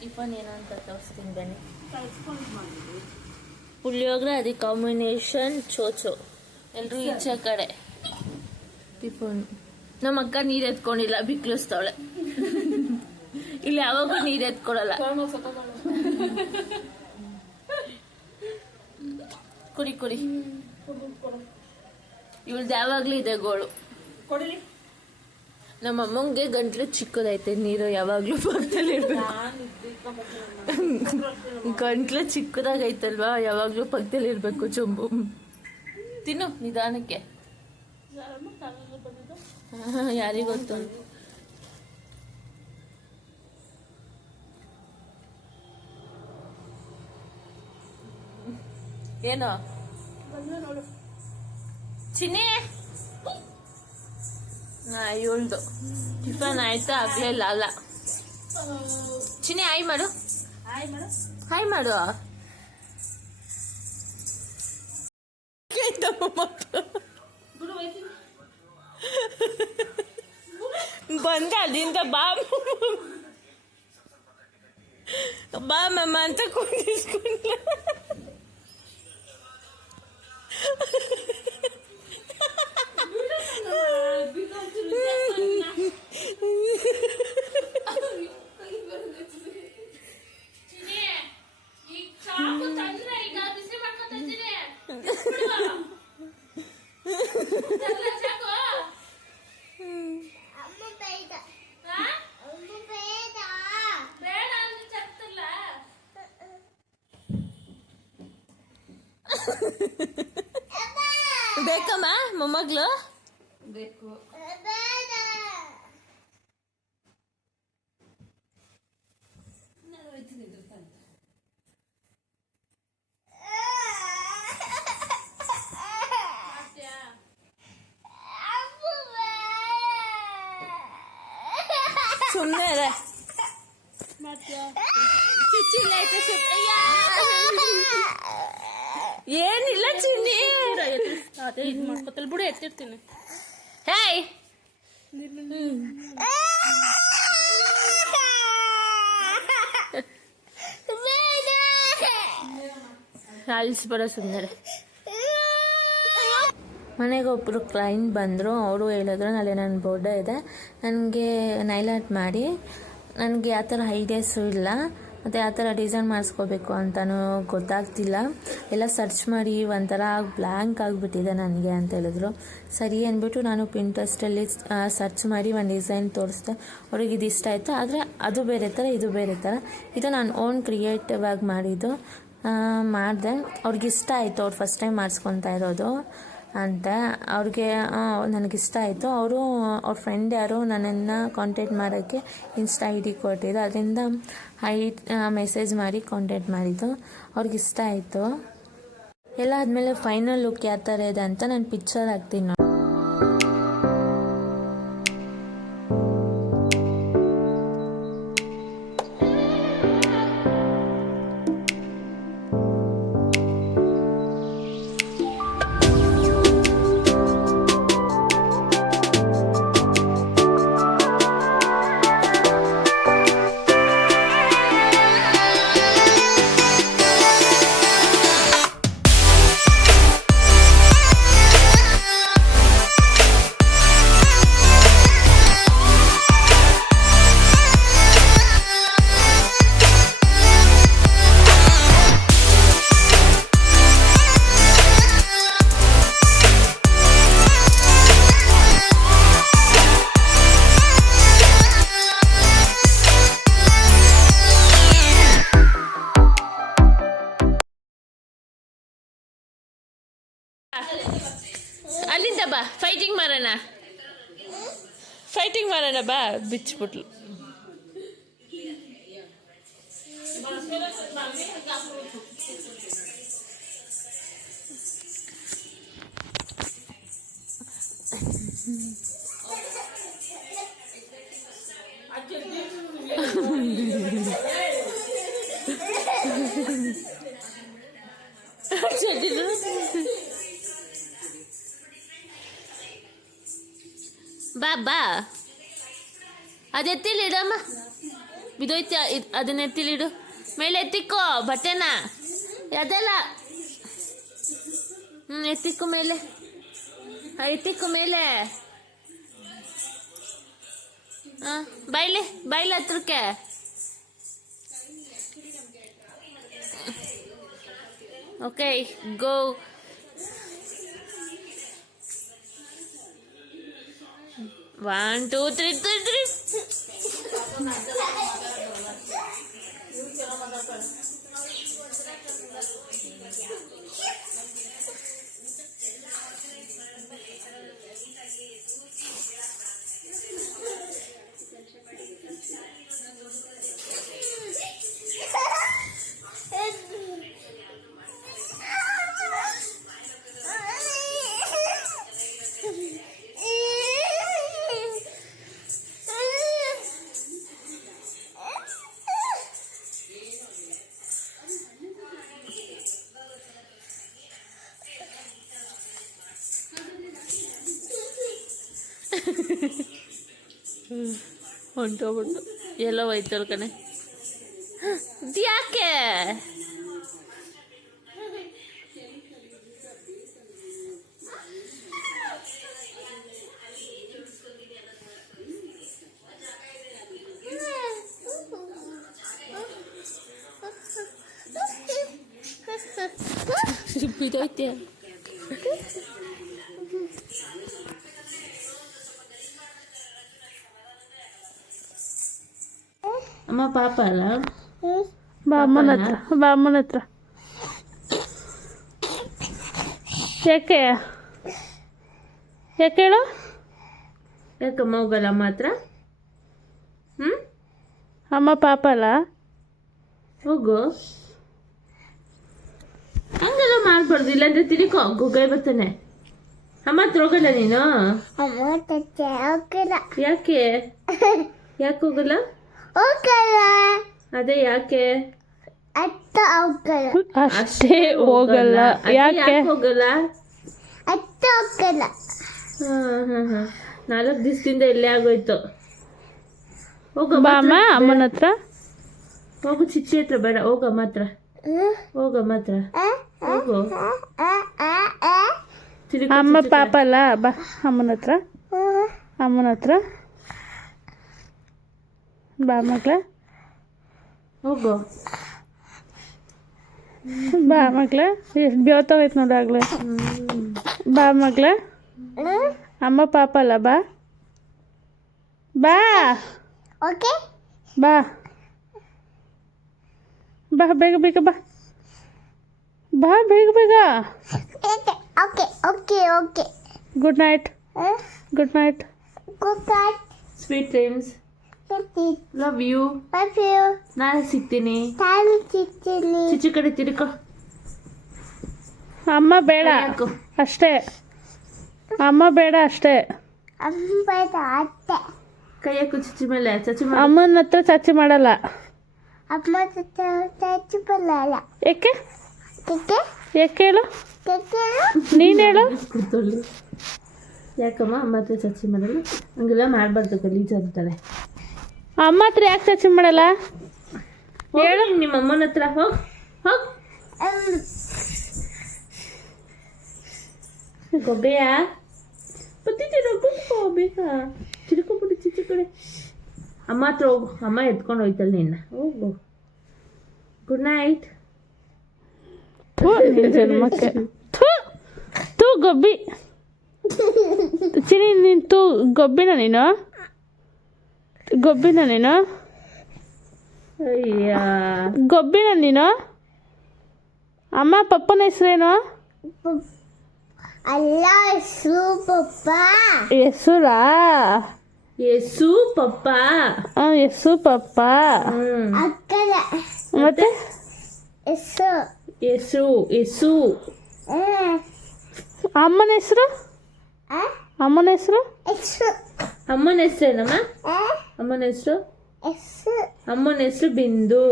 Tiffin ಏನು ಅಂತ ತೋರಿಸ್ತೀನಿ ಬನ್ನಿ. ಪುಳಿಯೋಗರೆ ಅದೇ ಕಾಂಬಿನೇಷನ್ ಚೋಚೋ. ಎಲ್ಲರೂ ಈಚೆ ಕಡೆ ಟಿಫನ್. ನಮ್ಮ ಅಕ್ಕ ನೀರು ಎತ್ಕೊಂಡಿಲ್ಲ, ಬಿಕ್ಲಿಸ್ತಾವಳೆ. ಇಲ್ಲಿ ಯಾವಾಗೂ ನೀರು ಎತ್ಕೊಳಲ್ಲ. ಕುಡಿ ಕುಡಿ. ಇವಳ್ದು ಯಾವಾಗ್ಲೂ ಇದೆ ಗೋಳು. ನಮ್ಮ ಅಮ್ಮಂಗೆ ಗಂಟ್ಲು ಚಿಕ್ಕದೈತೆ, ನೀರು ಯಾವಾಗ್ಲೂ ಪಕ್ಕದಲ್ಲಿ ಇರ್ಬೇಕು. ಗಂಟ್ಲು ಚಿಕ್ಕದಾಗೈತಲ್ವಾ, ಯಾವಾಗ್ಲೂ ಪಕ್ಕದಲ್ಲಿ ಇರ್ಬೇಕು. ಚೊಂಬು ತಿನ್ನು ನಿಧಾನಕ್ಕೆ. ಯಾರಿಗೊತ್ತು. ಏನೋ ಚಿನ್ನಿ, ಇವಳ್ದು ಟಿಫನ್ ಆಯ್ತಾ? ಆಗ್ಲೇ ಲಾಲ. ಚಿನ್ನಿ ಹಾಯ್ ಮಾಡು, ಹಾಯ್ ಮಾಡು. ಬಂದ ಅಲ್ಲಿಂದ ಬಾ ಬಾ ಮಮ್ಮ ಅಂತ ಕುಂದಿಸ್ಕೊಂಡ. ಬೇಕಮ್ಮ ಮೊಮ್ಮಗ್ಳು? ಬೇಕು. ಸುಮ್ಮನೆ ಏನಿಲ್ಲ ಚಿನ್ನಿ, ಇದು ಮಾಡ್ಕೊತಲ್ ಬಿಡು, ಎತ್ತಿರ್ತೀನಿ. ಹೇಯ್ ಅಳಿಸ್ಬೇಡ ಸುಂದರ. ಮನೆಗೆ ಒಬ್ಬರು ಕ್ಲೈಂಟ್ ಬಂದರು. ಅವರು ಹೇಳಿದ್ರು ನಾಳೆ ನನ್ನ ಬರ್ಡೇ ಇದೆ, ನನಗೆ ನೈಲ್ ಆರ್ಟ್ ಮಾಡಿ. ನನಗೆ ಆ ಥರ ಐಡಿಯಾಸು ಇಲ್ಲ, ಮತ್ತು ಆ ಥರ ಡಿಸೈನ್ ಮಾಡಿಸ್ಕೋಬೇಕು ಅಂತಲೂ ಗೊತ್ತಾಗ್ತಿಲ್ಲ. ಎಲ್ಲ ಸರ್ಚ್ ಮಾಡಿ ಒಂಥರ ಬ್ಲ್ಯಾಂಕ್ ಆಗಿಬಿಟ್ಟಿದೆ ನನಗೆ ಅಂತ ಹೇಳಿದ್ರು. ಸರಿ ಅಂದ್ಬಿಟ್ಟು ನಾನು ಪಿಂಟ್ರೆಸ್ಟಲ್ಲಿ ಸರ್ಚ್ ಮಾಡಿ ಒಂದು ಡಿಸೈನ್ ತೋರಿಸ್ದೆ. ಅವ್ರಿಗೆ ಇದು ಇಷ್ಟ ಆಯಿತು. ಆದರೆ ಅದು ಬೇರೆ ಥರ, ಇದು ಬೇರೆ ಥರ. ಇದು ನಾನು ಓನ್ ಕ್ರಿಯೇಟಿವ್ ಆಗಿ ಮಾಡಿದ್ದು ಮಾಡಿದೆ. ಅವ್ರಿಗೆ ಇಷ್ಟ ಆಯಿತು. ಅವ್ರು ಫಸ್ಟ್ ಟೈಮ್ ಮಾಡಿಸ್ಕೊತಾ ಇರೋದು ಅಂತ ಅವ್ರಿಗೆ ನನಗಿಷ್ಟ ಆಯಿತು. ಅವರು ಅವ್ರ ಫ್ರೆಂಡ್ ಯಾರೋ ನನ್ನನ್ನು ಕಾಂಟ್ಯಾಕ್ಟ್ ಮಾಡೋಕ್ಕೆ ಇನ್ಸ್ಟಾ ಐ ಡಿ ಕೊಟ್ಟಿದ್ದು, ಅದರಿಂದ ಮೆಸೇಜ್ ಮಾಡಿ ಕಾಂಟ್ಯಾಕ್ಟ್ ಮಾಡಿದ್ದು. ಅವ್ರಿಗಿಷ್ಟ ಆಯಿತು. ಎಲ್ಲ ಆದಮೇಲೆ ಫೈನಲ್ ಲುಕ್ ಯಾವ ಥರ ಇದೆ ಅಂತ ನಾನು ಪಿಕ್ಚರ್ ಹಾಕ್ತೀನಿ. ಅಲ್ಲಿಂದ ಬಾ, ಫೈಟಿಂಗ್ ಮಾಡೋಣ, ಫೈಟಿಂಗ್ ಮಾಡೋಣ ಬಾ. ಬಿಚ್ಚಿಬಿಟ್ಲು. ಬಾ ಬಾ, ಅದೆತ್ತಿಲ್ಲ ಇಡಮ್ಮ. ಬಿದೋಯ್ತ ಅದನ್ನ ಎತ್ತಿಲಿಡು. ಮೇಲೆ ಎತ್ತಿಕ್ಕೋ ಬಟ್ಟೆನ, ಅದೆಲ್ಲ ಎತ್ತಿಕ್ಕು ಮೇಲೆ, ಎತ್ತಿಕ್ಕು ಮೇಲೆ. ಬೈಲೆ ಹತ್ರಕ್ಕೆ. Okay go. One, two, three, three, three. ಹೊಂಟೋಗ್ಬಿಟ್ಟು ಎಲ್ಲ ಹೋಯ್ತಲ್ ಕಣೆ. ಯಾಕೆ ಬಿದ್ದೋಯ್ತೆ. ಅಮ್ಮ ಪಾಪ ಅಲ್ಲ, ಬಾ ಅಮ್ಮನ ಹತ್ರ. ಯಾಕೆ ಹೇಳು? ಯಾಕಮ್ಮ ಹೋಗಲ್ಲ ಅಮ್ಮ ಹತ್ರ? ಅಮ್ಮ ಪಾಪ ಅಲ್ಲ, ಹೋಗು. ಹಂಗೆಲ್ಲ ಮಾಡ್ಬಾರ್ದು, ಇಲ್ಲಾಂದ್ರೆ ತಿರುಕೋ ಗುಗ್ಗಾಯ್ ಬರ್ತಾನೆ. ಅಮ್ಮ ಹತ್ರ ಹೋಗಲ್ಲ ನೀನು? ಯಾಕೆ ಹೋಗಲ್ಲ? ಅದೇ ಯಾಕೆ? ಅಷ್ಟೇ ಹೋಗಲ್ಲ. ಯಾಕೆ ಹೋಗಲ್ಲ? 4 ದಿವಸದಿಂದ ಇಲ್ಲೇ ಆಗೋಯ್ತು. ಬಾ ಅಮ್ಮ ಅಮ್ಮನ ಹತ್ರ. ಹೋಗು, ಚಿಚ್ಚಿ ಹತ್ರ ಬೇಡ, ಹೋಗಮ್ಮ ಹತ್ರ. ಹೋಗಮ್ಮ ಹತ್ರ ಹೋಗು. ಅಮ್ಮ ಪಾಪ ಅಲ್ಲ, ಬಾ ಅಮ್ಮನ ಹತ್ರ. ಬಾ ಮಕ್ಳ, ಹೋಗು. ಬಾ ಮಕ್ಳ, ಎಷ್ಟು ಬೇವತ್ತೋಗೈತೆ ನೋಡು ಆಗ್ಲೇ. ಬಾ ಮಕ್ಳ, ಅಮ್ಮ ಪಾಪ ಅಲ್ಲ, ಬಾ ಬಾ ಬಾ ಬೇಗ ಬೇಗ ಬಾ ಬೇಗ ಬೇಗ. Good night. Sweet dreams. Love you. ನಾಳೆ ಸಿಗ್ತೀನಿ. ಚಿಚ್ಚಿ ಕಡೆ ತಿರ್ಕೋ. ಅಮ್ಮ ಬೇಡ ಅಷ್ಟೇ. ಅಮ್ಮ ಬೇಡ ಅಷ್ಟೇ. ಕೈ ಹಾಕು ಚಿಚ್ಚಿ ಮೇಲೆ. ಅಮ್ಮನ ಹತ್ರ ಚಚ್ಚಿ ಮಾಡಲ್ಲ. ಯಾಕೆ ಹೇಳು? ನೀನು ಹೇಳು. ಯಾಕಮ್ಮ ಅಮ್ಮ ಹತ್ರ ಚಚ್ಚಿ ಮಾಡಲ್ಲ? ಹಂಗೆಲ್ಲ ಮಾಡಬಾರ್ದು, ಗಲೀಜು ಅಂತಾರೆ. ಅಮ್ಮ ಹತ್ರ ಯಾಕೆ ಚಚ್ಚಿ ಮಾಡಲ್ಲ ಹೇಳು. ನಿಮ್ಮ ಅಮ್ಮನ ಹತ್ರ ಹೋಗ್. ಗೊಬ್ಬೆಯ ಬತ್ತಿದ್ದೀರ, ಕೂತ್ಕೋ ಬೇಗ. ತಿರ್ಕೊಬಿಡು ಚಿಚ್ಚಿ ಕಡೆ. ಅಮ್ಮ ಹತ್ರ ಹೋಗು, ಅಮ್ಮ ಎತ್ಕೊಂಡು ಹೋಯ್ತಲ್ಲ ನಿನ್ನ. ಹೋಗು. Good night. ಜನ್ಮಕ್ಕೆ ತೂ ಗೊಬ್ಬಿ ಚಿನಿ. ನೀನು ಗೊಬ್ಬಿನ ನೀನು? ಅಯ್ಯ, ಗೊಬ್ಬಿನ ನೀನು? ಅಮ್ಮ ಪಪ್ಪನ ಹೆಸರೇನು? ಹೆಸರಾ? ಯೇಸು ಪಪ್ಪ. ಯೇಸು ಪಪ್ಪ. ಮತ್ತೆ ಯೇಸು. ಅಮ್ಮನ ಹೆಸರು? ಅಮ್ಮನ ಹೆಸರೇನಮ್ಮ? ಅಮ್ಮನ ಹೆಸರು ಬಿಂದು.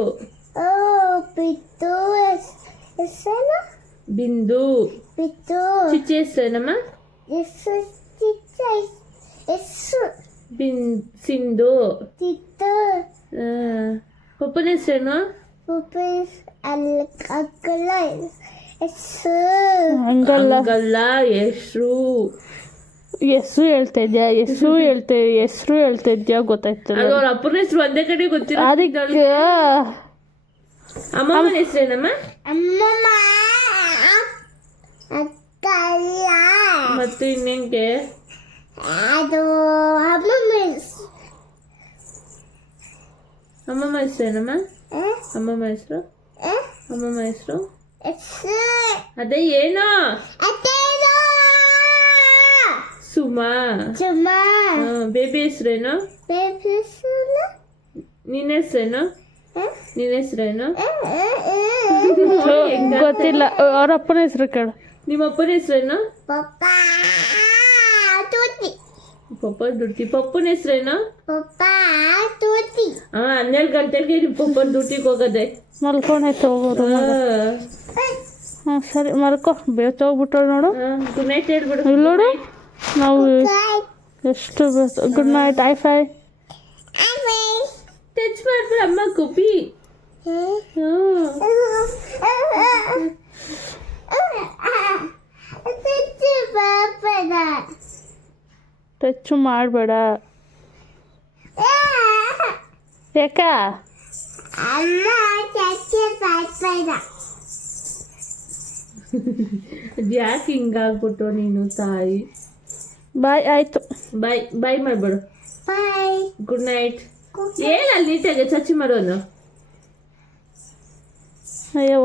ಚಿಚ್ಚಿ ಹೆಸರೇನಮ್ಮ? ಸಿಂಧು. ಪಪ್ಪನ ಹೆಸರೇನು? ಹಂಗಲ್ಲ, ಹೆಸರು. ಹೆಸರು ಹೇಳ್ತಾ ಇದ್ಯಾ? ಹೆಸರು ಹೇಳ್ತಾ ಇದ್ಯಾ ಗೊತ್ತಾಯ್ತಲ್ಲ. ಅದು ಅವ್ರ ಅಪ್ಪನ ಹೆಸರು ಒಂದೇ ಕಡೆ ಗೊತ್ತಿಲ್ಲ. ಅದಕ್ಕೆ ಅಮ್ಮನ ಹೆಸರೇನಮ್ಮ? ಮತ್ತು ಇನ್ನೆಂಗೆ ಅಮ್ಮಮ್ಮ ಹೆಸರೇನಮ್ಮ? ಅಮ್ಮಮ್ಮ ಹೆಸರು ಅದೇ ಏನು? ಸುಮಾ. ಬೇಬಿ ಹೆಸರೇನು? ನಿನ್ನ ಹೆಸರೇನು? ಗೊತ್ತಿಲ್ಲ. ಅವ್ರ ಅಪ್ಪನ ಹೆಸರು ಕೇಳು. ನಿಮ್ಮ ಅಪ್ಪನ ಹೆಸರೇನು? ಪಪ್ಪ ಡ್ಯೂಟಿ. ಪಪ್ಪನ ಹೆಸರೇನು? 12 ಗಂಟೆಗೆ ನಿಮ್ಮ ಪಪ್ಪ ಡ್ಯೂಟಿಗೆ ಹೋಗೋದೆ. ಮಲ್ಕೊಂಡೈತೆ ಹೋಗೋದು. ಹಾಂ ಸರಿ ಮಲ್ಕೊ. ಬೇತ ಹೋಗ್ಬಿಟ್ಟು ನೋಡು. ಗುಡ್ ನೈಟ್ ಹೇಳ್ಬಿಡು. ಇಲ್ಲಿ ನೋಡು ನಾವು ಎಷ್ಟು ಗುಡ್ ನೈಟ್. ಐ ಟಚ್ ಮಾಡ್ಬಿಡು ಅಮ್ಮ ಕುಪಿ. ಟಚ್ ಮಾಡಬೇಡ. ಯಾಕ ಯಾಕೆ ಹಿಂಗಾಗ್ಬಿಟ್ಟು ನೀನು ತಾಯಿ? ಬಾಯ್ ಆಯ್ತು. ಬಾಯ್ ಮಾಡ್ಬೇಡು. ಗುಡ್ ನೈಟ್ ಏನಲ್ಲಿ ನೀಟಾಗಿ ಚಚ್ಚಿ ಮಾಡೋನು. ಅಯ್ಯೋ